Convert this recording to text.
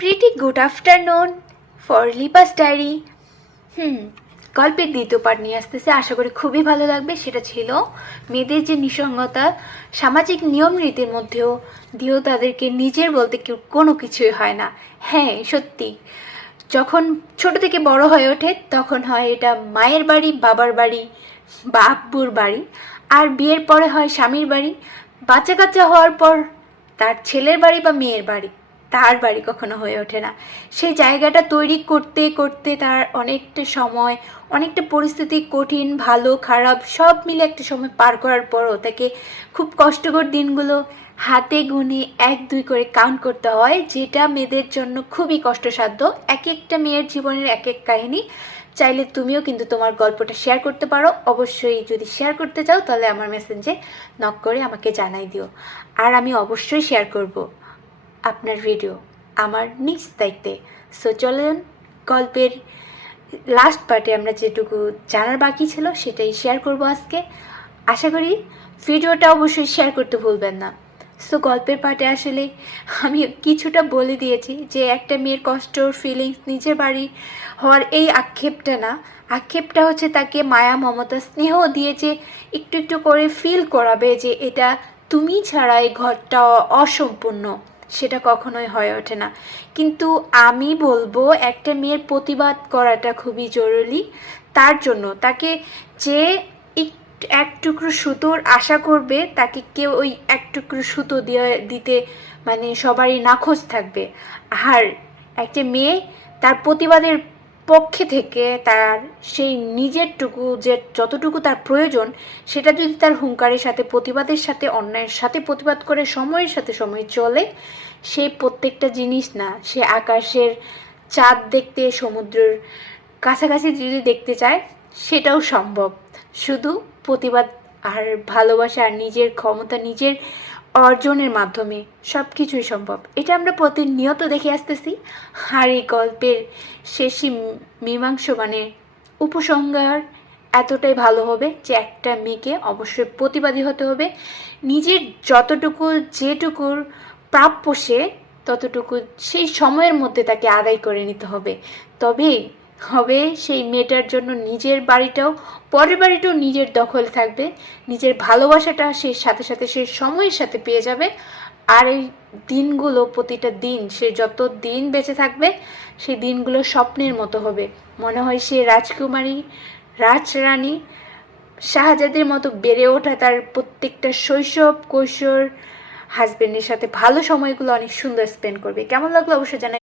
Pretty good afternoon for লিপাস diary. গল্পের দ্বিতীয় পার্ট নিয়ে আসতেছে, আশা করি খুবই ভালো লাগবে। সেটা ছিল মেয়েদের যে নিঃসঙ্গতা, সামাজিক নিয়ম রীতির মধ্যেও দিয়েও তাদেরকে নিজের বলতে কেউ কোনো কিছুই হয় না। হ্যাঁ সত্যি, যখন ছোট থেকে বড় হয়ে ওঠে তখন হয় এটা মায়ের বাড়ি, বাবার বাড়ি বা আব্বুর বাড়ি, আর বিয়ের পরে হয় স্বামীর বাড়ি, বাচ্চা কাচ্চা হওয়ার পর তার ছেলের বাড়ি বা মেয়ের বাড়ি, তার বাড়ি কখনো হয়ে ওঠে না। সেই জায়গাটা তৈরি করতে করতে তার অনেকটা সময়, অনেকটা পরিস্থিতি, কঠিন ভালো খারাপ সব মিলে একটা সময় পার করার পরও তাকে খুব কষ্টকর দিনগুলো হাতে গুনে এক দুই করে কাউন্ট করতে হয়, যেটা মেয়েদের জন্য খুবই কষ্টসাধ্য। এক একটা মেয়ের জীবনের এক এক কাহিনী। চাইলে তুমিও কিন্তু তোমার গল্পটা শেয়ার করতে পারো। অবশ্যই যদি শেয়ার করতে চাও তাহলে আমার মেসেঞ্জে নক করে আমাকে জানাই দিও, আর আমি অবশ্যই শেয়ার করব আপনার ভিডিও আমার নিজ দায়িত্বে। সো চলুন গল্পের লাস্ট পার্টে আমরা যেটুকু জানার বাকি ছিল সেটাই শেয়ার করব আজকে। আশা করি ভিডিওটা অবশ্যই শেয়ার করতে ভুলবেন না। সো গল্পের পার্টে আসলে আমি কিছুটা বলে দিয়েছি যে একটা মেয়ের কষ্ট ফিলিংস নিজের বাড়ি হওয়ার এই আক্ষেপটা না, আক্ষেপটা হচ্ছে তাকে মায়া মমতা স্নেহ দিয়ে যে একটু একটু করে ফিল করাবে যে এটা তুমি ছাড়া এই ঘরটা অসম্পূর্ণ, সেটা কখনোই হয়ে ওঠে না। কিন্তু আমি বলবো একটা মেয়ের প্রতিবাদ করাটা খুবই জরুরি। তার জন্য তাকে যে এক টুকরো সুতোর আশা করবে তাকে কেউ ওই এক টুকরো সুতো দিতে মানে সবারই নাখোশ থাকবে। আর একটা মেয়ে তার প্রতিবাদের পক্ষে থেকে তার সেই নিজেরটুকু যে যতটুকু তার প্রয়োজন সেটা যদি তার হুঙ্কারের সাথে, প্রতিবাদের সাথে, অন্যায়ের সাথে প্রতিবাদ করে সময়ের সাথে সময় চলে, সে প্রত্যেকটা জিনিস না, সে আকাশের চাঁদ দেখতে, সমুদ্রের কাছাকাছি যদি দেখতে চায় সেটাও সম্ভব। শুধু প্রতিবাদ আর ভালোবাসা আর নিজের ক্ষমতা, নিজের অর্জনের মাধ্যমে সব কিছুই সম্ভব। এটা আমরা প্রতিনিয়ত দেখে আসতেছি। আর এই গল্পের শেষে মীমাংস মানে উপসংহার এতটাই ভালো হবে যে একটা মেয়েকে অবশ্যই প্রতিবাদী হতে হবে। নিজের যতটুকু যেটুকুর প্রাপ্য সে ততটুকু সেই সময়ের মধ্যে তাকে আদায় করে নিতে হবে। তবেই হবে সেই মেয়েটার জন্য নিজের বাড়িটাও, পরের বাড়িটাও নিজের দখল থাকবে, নিজের ভালোবাসাটা সে সাথে সাথে সে সময়ের সাথে পেয়ে যাবে। আর এই দিনগুলো, প্রতিটা দিন সে যত দিন বেঁচে থাকবে সেই দিনগুলো স্বপ্নের মতো হবে। মনে হয় সে রাজকুমারী, রাজরানী, শাহজাদের মতো বেড়ে ওঠা, তার প্রত্যেকটা শৈশব কৈশোর হাজবেন্ডের সাথে ভালো সময়গুলো অনেক সুন্দর স্পেন্ড করবে। কেমন লাগলো অবশ্যই জানাই।